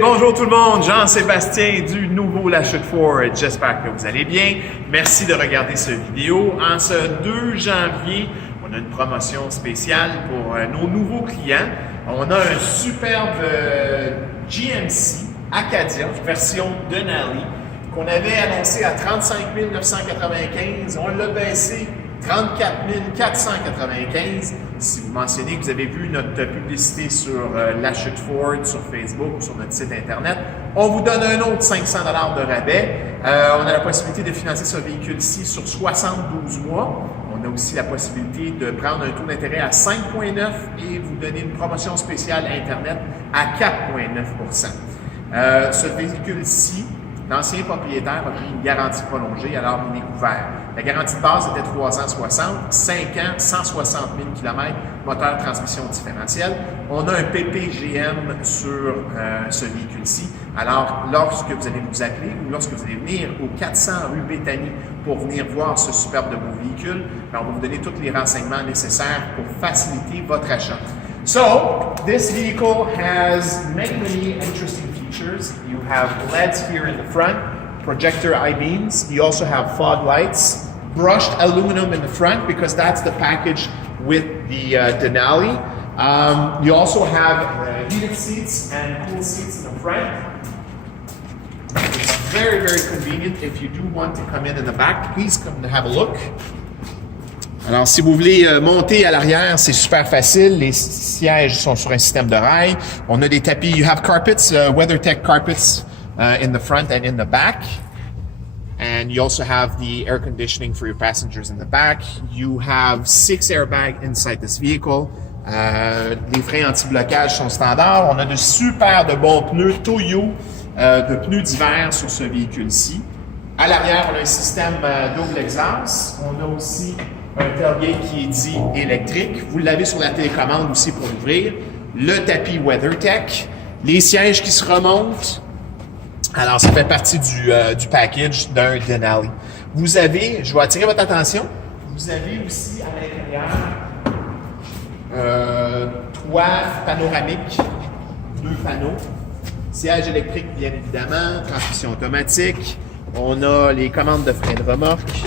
Bonjour tout le monde, Jean-Sébastien du nouveau La Chute Ford. J'espère que vous allez bien. Merci de regarder cette vidéo. En ce 2 janvier, on a une promotion spéciale pour nos nouveaux clients. On a un superbe GMC Acadia version Denali qu'on avait annoncé à 35 995. On l'a baissé 34 495. Si vous mentionnez que vous avez vu notre publicité sur La Chute Ford, sur Facebook ou sur notre site Internet, on vous donne un autre 500 $ de rabais. On a la possibilité de financer ce véhicule-ci sur 72 mois. On a aussi la possibilité de prendre un taux d'intérêt à 5,9 et vous donner une promotion spéciale Internet à 4,9 Ce véhicule-ci, l'ancien propriétaire a pris une garantie prolongée, alors il est couvert. La garantie de base était 3 ans 60, 5 ans, 160 000 km, moteur transmission différentielle. On a un PPGM sur ce véhicule-ci. Alors, lorsque vous allez vous appeler ou lorsque vous allez venir au 400 rue Béthanie pour venir voir ce superbe de beau véhicule, on va vous donner tous les renseignements nécessaires pour faciliter votre achat. So, this vehicle has many interesting features. You have LEDs here in the front, projector I-beams. You also have fog lights, brushed aluminum in the front because that's the package with the Denali. You also have heated seats and cool seats in the front. It's very convenient if you do want to come in the back. Please come and have a look. Alors, si vous voulez monter à l'arrière, c'est super facile. Les sièges sont sur un système de rail. On a des tapis. You have carpets, WeatherTech carpets in the front and in the back. And you also have the air conditioning for your passengers in the back. You have 6 airbags inside this vehicle. Les freins anti-blocage sont standards. On a de super de bons pneus Toyo, de pneus d'hiver sur ce véhicule-ci. À l'arrière, on a un système double exhaust. On a aussi un tailgate qui est dit électrique. Vous l'avez sur la télécommande aussi pour l'ouvrir. Le tapis WeatherTech. Les sièges qui se remontent. Alors, ça fait partie du package d'un Denali. Vous avez, je vais attirer votre attention, vous avez aussi à l'intérieur toit panoramique, 2 panneaux, siège électrique bien évidemment, transmission automatique. On a les commandes de frein de remorque.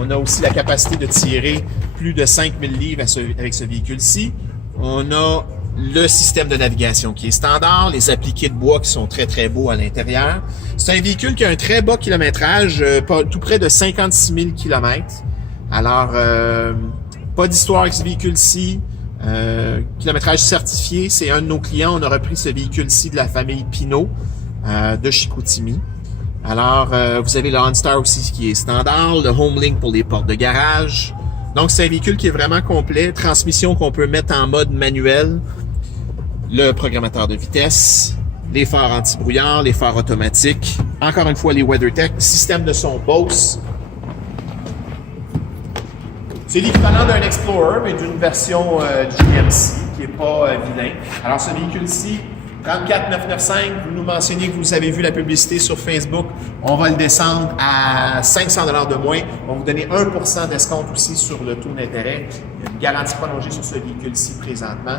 On a aussi la capacité de tirer plus de 5000 livres avec ce véhicule-ci. On a le système de navigation qui est standard, les appliqués de bois qui sont très beaux à l'intérieur. C'est un véhicule qui a un très bas kilométrage, tout près de 56 000 km. Alors, pas d'histoire avec ce véhicule-ci. Kilométrage certifié, c'est un de nos clients. On a repris ce véhicule-ci de la famille Pinot de Chicoutimi. Alors, vous avez le OnStar aussi qui est standard, le HomeLink pour les portes de garage. Donc, c'est un véhicule qui est vraiment complet. Transmission qu'on peut mettre en mode manuel. Le programmateur de vitesse, les phares anti-brouillard, les phares automatiques. Encore une fois, les WeatherTech, système de son Bose. C'est l'équivalent d'un Explorer, mais d'une version GMC qui n'est pas vilain. Alors, ce véhicule-ci, 34 995, vous nous mentionnez que vous avez vu la publicité sur Facebook, on va le descendre à 500 $ de moins. On va vous donner 1% d'escompte aussi sur le taux d'intérêt. Il y a une garantie prolongée sur ce véhicule-ci présentement.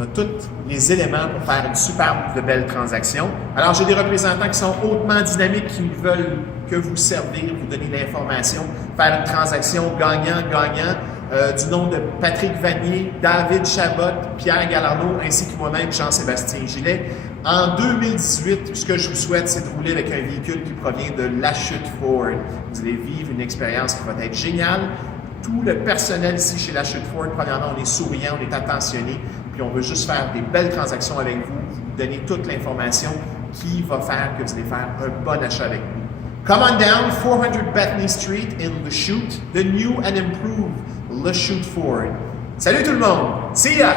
On a tous les éléments pour faire une super de belle transaction. Alors, j'ai des représentants qui sont hautement dynamiques, qui veulent que vous servir, vous donner l'information, faire une transaction gagnant-gagnant. Du nom de Patrick Vanier, David Chabot, Pierre Galarneau, ainsi que moi-même, Jean-Sébastien Gillet. En 2018, ce que je vous souhaite, c'est de rouler avec un véhicule qui provient de La Chute Ford. Vous allez vivre une expérience qui va être géniale. Tout le personnel ici chez La Chute Ford, premièrement, on est souriant, on est attentionné, puis on veut juste faire des belles transactions avec vous, vous donner toute l'information qui va faire que vous allez faire un bon achat avec nous. Come on down, 400 Bethany Street in Lachute, the new and improved Lachute Ford. Salut tout le monde! See ya!